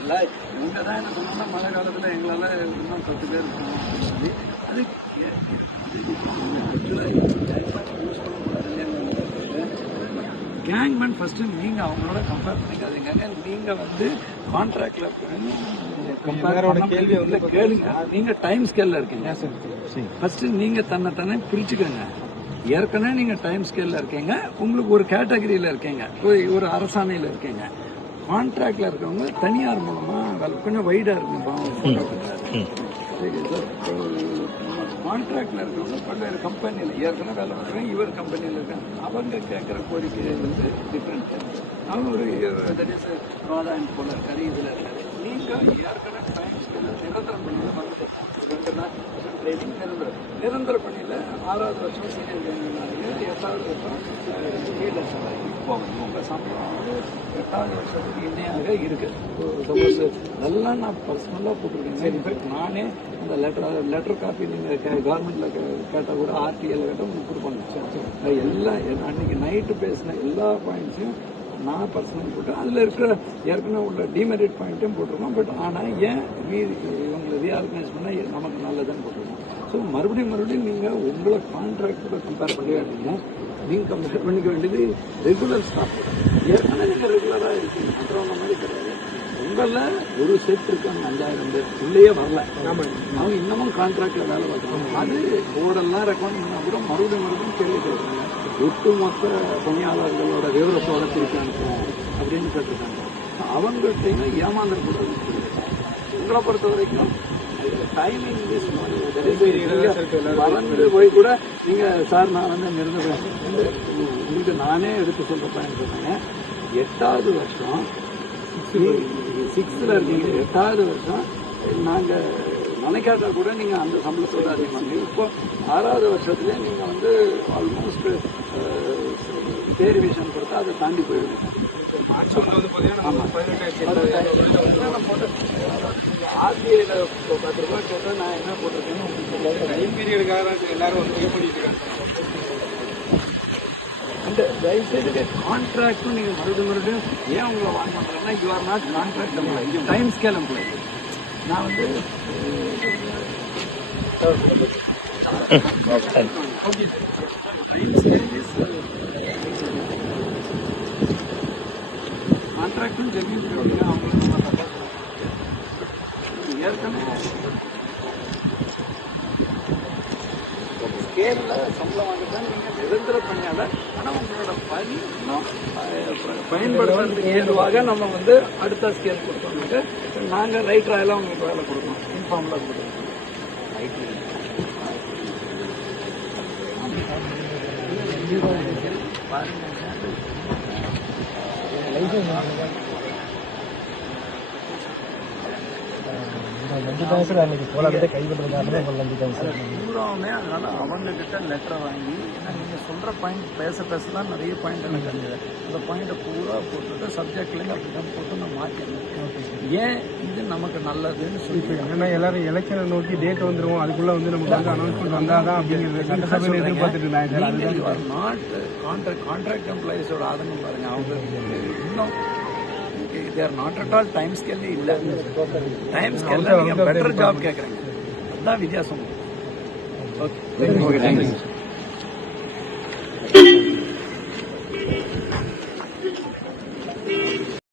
எல்லா இவங்க தான் என்ன சொன்னாங்கன்னா மழை காலத்தில் எங்களால் இன்னும் பத்து பேர் இருக்கணும் அப்படின்னு சொல்லி அது கேங்மேன் ஃபஸ்ட்டு நீங்கள் அவங்களோட கம்பேர் பண்ணிக்காதீங்க. நீங்கள் வந்து கான்ட்ராக்டில் கம்பேர் கேள்வி வந்து கேளுங்க. நீங்கள் டைம் ஸ்கேலில் இருக்கீங்க. ஃபர்ஸ்ட் நீங்க தன்னை தானே பிரிச்சுக்கோங்க. ஏற்கனவே நீங்க டைம் ஸ்கேல்ல இருக்கீங்க. உங்களுக்கு ஒரு கேட்டகரியில இருக்கீங்க. ஒரு அரசாணையில இருக்கீங்க. கான்ட்ராக்ட்ல இருக்கவங்க தனியார் மூலமா வேலை கொஞ்சம் வைடா இருக்கும் கான்ட்ராக்ட்ல இருக்கவங்க பல்வேறு கம்பெனியில் ஏற்கனவே வேலை பார்க்குறேன் இவர் கம்பெனியில் இருக்காங்க. அவங்க கேட்குற கோரிக்கை வந்து டிஃப்ரெண்ட் அவங்க ஒரு ராதாயன் போல இருக்காரு இதில் இருக்காரு நீங்கள் ஏற்கனவே டைம் ஸ்கேலில் நிரந்தர பணியில் வந்து ரெண்டு நாள் ட்ரைனிங் நிரந்தர நிரந்தர பணியில் ஆறாவது வருஷம் சீனியர் எட்டாவது வருஷம் கீழே இப்போ வந்து உங்கள் சம்பளம் வந்து எட்டாவது வருஷத்துக்கு இணையாக இருக்குது சப்போஸ் அதெல்லாம் நான் பர்சனலாக போட்டிருக்கேன் சரி இன்ஃபேக்ட் நானே அந்த லெட்டர் லெட்டர் காப்பி நீங்கள் கவர்மெண்ட்டில் கேட்டால் கூட ஆர்டிஎல் கேட்டால் உங்களுக்கு கொடுப்பாங்க அது எல்லாம் என் அன்னைக்கு நைட்டு பேசின எல்லா பாயிண்ட்ஸையும் நான் பர்சனல் போட்டு அதில் இருக்கிற ஏற்கனவே உள்ள டிமெரிட் பாயிண்ட்டும் போட்டிருக்கோம் பட் ஆனால் ஏன் மீதி இவங்களை ரீஆர்கனைஸ் பண்ணால் நமக்கு நல்லதுன்னு போட்டிருக்கோம். ஸோ மறுபடியும் மறுபடியும் நீங்கள் உங்களை கான்ட்ராக்டோட கம்பேர் பண்ண நீங்கள் கம்பேர் பண்ணிக்க வேண்டியது ரெகுலர் ஸ்டாஃப் ஏற்கனவே நீங்கள் ரெகுலராக இருக்கீங்க. மற்றவங்க மாதிரி கிடையாது. உங்களில் ஒரு செட் இருக்காங்க. அஞ்சாயிரம் பேர். உள்ளேயே வரல. அவங்க இன்னமும் கான்ட்ராக்டில் வேலை பார்க்குறாங்க. அது போர்டெல்லாம் ரெக்கார்ட் பண்ணால் கூட மறுபடியும் மறுபடியும் கேள்வி கேட்குறாங்க ஒட்டுமொத்த பணியாளர்களோட விவரத்தோட திருப்பி அனுப்புவோம் அப்படின்னு கேட்டிருக்காங்க. அவங்கள்ட்டையும் ஏமாந்துடக்கூடாது. உங்களை பொறுத்த வரைக்கும் டைமிங் வளர்ந்து போய் கூட நீங்க சார் நான் வந்து நிறுந்துறேன் உங்களுக்கு நானே எடுத்து சொல்ற பயன் சொன்னேன். எட்டாவது வருஷம் சிக்ஸ்த்தில் இருக்கீங்க எட்டாவது வருஷம் நாங்க நினைக்காத கூட நீங்க அந்த சம்பளத்தோட அதிகமாக இப்போ ஆறாவது வருஷத்துல நீங்க வந்து ஆல்மோஸ்ட் டெரிவேஷன் கொடுத்தா அதை தாண்டி போயிடுங்க ஆர்பிஐல பத்து ரூபாய் கேட்டால் நான் என்ன போட்டிருக்கேன்னு உங்களுக்கு டைம் பீரியடுக்காக எல்லாரும் வந்து இது பண்ணிட்டு இருக்காங்க அந்த தயவுசெய்து கான்ட்ராக்டும் நீங்கள் மறுபடியும் மறுபடியும் ஏன் உங்களை வாங்க பண்ணுறேன்னா you are not contract employee time scale employee நான் வந்து கான்ட்ராக்டும் ஜெர்மன் பீரியட் அவங்களுக்கு நம்ம ஸ்கேலில் சம்பளம் வாங்கிட்டால் நீங்கள் நிரந்தர பணியாளர். ஆனால் உங்களோட பணி இன்னும் அஹ், பயன்படுத்துறதுக்கு ஏதுவாக நம்ம வந்து அடுத்த ஸ்கேல் கொடுத்தோம்னாக்க நாங்கள் ரைட் ராயெல்லாம் உங்களுக்கு வேலை கொடுக்கணும். இன்ஃபார்மில் கொடுக்கணும். நன்றி தான் சார் அன்னைக்கு போலாக்கிட்ட கைவிடுறதுக்காக உங்களை தான் சார் பூராவுமே அதனால அவங்க கிட்ட லெட்டரை வாங்கி ஏன்னா நீங்க சொல்ற பாயிண்ட் பேச பேச தான் நிறைய பாயிண்ட் எனக்கு தெரிஞ்சது அந்த பாயிண்ட்டை பூரா போட்டுட்டு சப்ஜெக்ட்லேயும் அப்படி தான் போட்டு நான் மாற்றிருந்தேன் ஏன் இது நமக்கு நல்லதுன்னு சொல்லி ஏன்னா எல்லாரும் எலெக்ஷனை நோக்கி டேட் வந்துருவோம். அதுக்குள்ள வந்து நமக்கு வந்து அனௌன்ஸ்மெண்ட் வந்தாதான் அப்படிங்கிறது சட்டசபையில் எதிர்பார்த்துட்டு நீங்கள் நாட் கான்ட்ராக்ட் கான்ட்ராக்ட் எம்ப்ளாயிஸோட ஆதங்கம் பாருங்க அவங்க இன்னும் there not at all time ஸ்கேல்லே இல்லை டைம் ஸ்கேல்ல நீங்கள் பெட்டர் ஜாப் கேட்குறீங்க அதுதான் வித்தியாசம் ஓகே தேங்க்யூ